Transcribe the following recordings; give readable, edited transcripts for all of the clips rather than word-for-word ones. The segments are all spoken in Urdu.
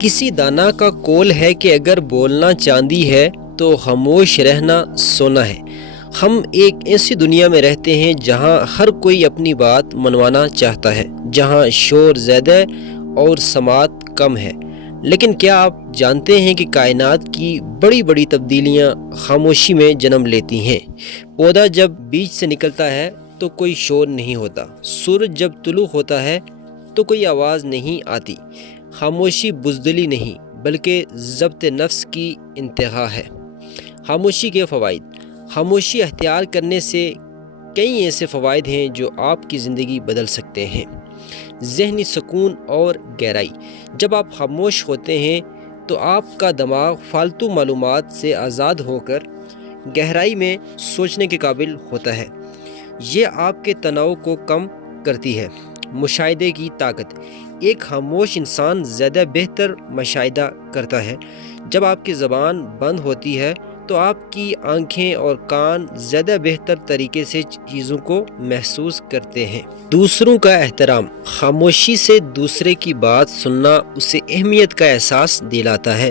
کسی دانا کا قول ہے کہ اگر بولنا چاندی ہے تو خاموش رہنا سونا ہے۔ ہم ایک ایسی دنیا میں رہتے ہیں جہاں ہر کوئی اپنی بات منوانا چاہتا ہے، جہاں شور زیادہ اور سماعت کم ہے۔ لیکن کیا آپ جانتے ہیں کہ کائنات کی بڑی بڑی تبدیلیاں خاموشی میں جنم لیتی ہیں؟ پودا جب بیج سے نکلتا ہے تو کوئی شور نہیں ہوتا، سورج جب طلوع ہوتا ہے تو کوئی آواز نہیں آتی۔ خاموشی بزدلی نہیں بلکہ ضبط نفس کی انتہا ہے۔ خاموشی کے فوائد۔ خاموشی اختیار کرنے سے کئی ایسے فوائد ہیں جو آپ کی زندگی بدل سکتے ہیں۔ ذہنی سکون اور گہرائی۔ جب آپ خاموش ہوتے ہیں تو آپ کا دماغ فالتو معلومات سے آزاد ہو کر گہرائی میں سوچنے کے قابل ہوتا ہے۔ یہ آپ کے تناؤ کو کم کرتی ہے۔ مشاہدے کی طاقت۔ ایک خاموش انسان زیادہ بہتر مشاہدہ کرتا ہے۔ جب آپ کی زبان بند ہوتی ہے تو آپ کی آنکھیں اور کان زیادہ بہتر طریقے سے چیزوں کو محسوس کرتے ہیں۔ دوسروں کا احترام۔ خاموشی سے دوسرے کی بات سننا اسے اہمیت کا احساس دلاتا ہے،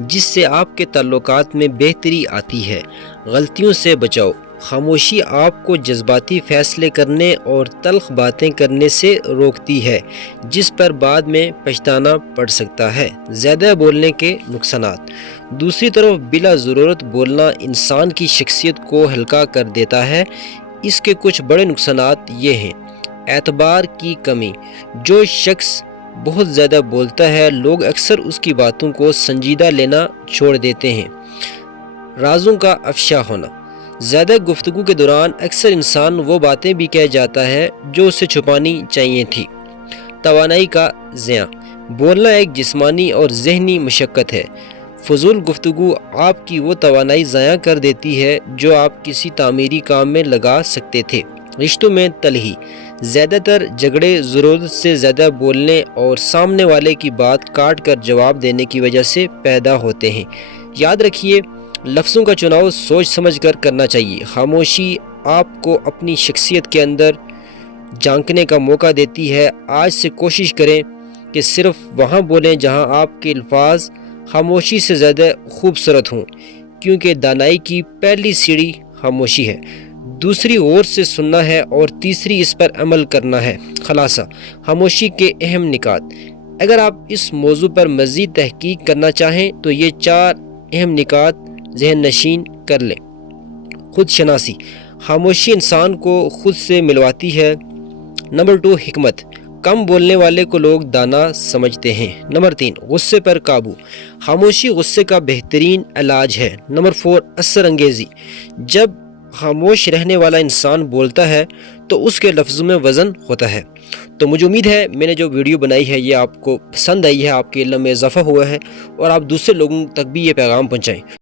جس سے آپ کے تعلقات میں بہتری آتی ہے۔ غلطیوں سے بچاؤ۔ خاموشی آپ کو جذباتی فیصلے کرنے اور تلخ باتیں کرنے سے روکتی ہے، جس پر بعد میں پچھتانا پڑ سکتا ہے۔ زیادہ بولنے کے نقصانات۔ دوسری طرف بلا ضرورت بولنا انسان کی شخصیت کو ہلکا کر دیتا ہے۔ اس کے کچھ بڑے نقصانات یہ ہیں۔ اعتبار کی کمی۔ جو شخص بہت زیادہ بولتا ہے لوگ اکثر اس کی باتوں کو سنجیدہ لینا چھوڑ دیتے ہیں۔ رازوں کا افشا ہونا۔ زیادہ گفتگو کے دوران اکثر انسان وہ باتیں بھی کہہ جاتا ہے جو اسے چھپانی چاہیے تھی۔ توانائی کا ضیاع۔ بولنا ایک جسمانی اور ذہنی مشقت ہے۔ فضول گفتگو آپ کی وہ توانائی ضائع کر دیتی ہے جو آپ کسی تعمیری کام میں لگا سکتے تھے۔ رشتوں میں تلخی۔ زیادہ تر جھگڑے ضرورت سے زیادہ بولنے اور سامنے والے کی بات کاٹ کر جواب دینے کی وجہ سے پیدا ہوتے ہیں۔ یاد رکھیے، لفظوں کا چناؤ سوچ سمجھ کر کرنا چاہیے۔ خاموشی آپ کو اپنی شخصیت کے اندر جھانکنے کا موقع دیتی ہے۔ آج سے کوشش کریں کہ صرف وہاں بولیں جہاں آپ کے الفاظ خاموشی سے زیادہ خوبصورت ہوں، کیونکہ دانائی کی پہلی سیڑھی خاموشی ہے، دوسری غور سے سننا ہے اور تیسری اس پر عمل کرنا ہے۔ خلاصہ، خاموشی کے اہم نکات۔ اگر آپ اس موضوع پر مزید تحقیق کرنا چاہیں تو یہ 4 اہم نکات ذہن نشین کر لیں۔ خود شناسی۔ خاموشی انسان کو خود سے ملواتی ہے۔ نمبر 2، حکمت۔ کم بولنے والے کو لوگ دانا سمجھتے ہیں۔ نمبر 3، غصے پر قابو۔ خاموشی غصے کا بہترین علاج ہے۔ نمبر 4، اثر انگیزی۔ جب خاموش رہنے والا انسان بولتا ہے تو اس کے لفظوں میں وزن ہوتا ہے۔ تو مجھے امید ہے میں نے جو ویڈیو بنائی ہے یہ آپ کو پسند آئی ہے، آپ کے علم میں اضافہ ہوا ہے اور آپ دوسرے لوگوں تک بھی یہ پیغام پہنچائیں۔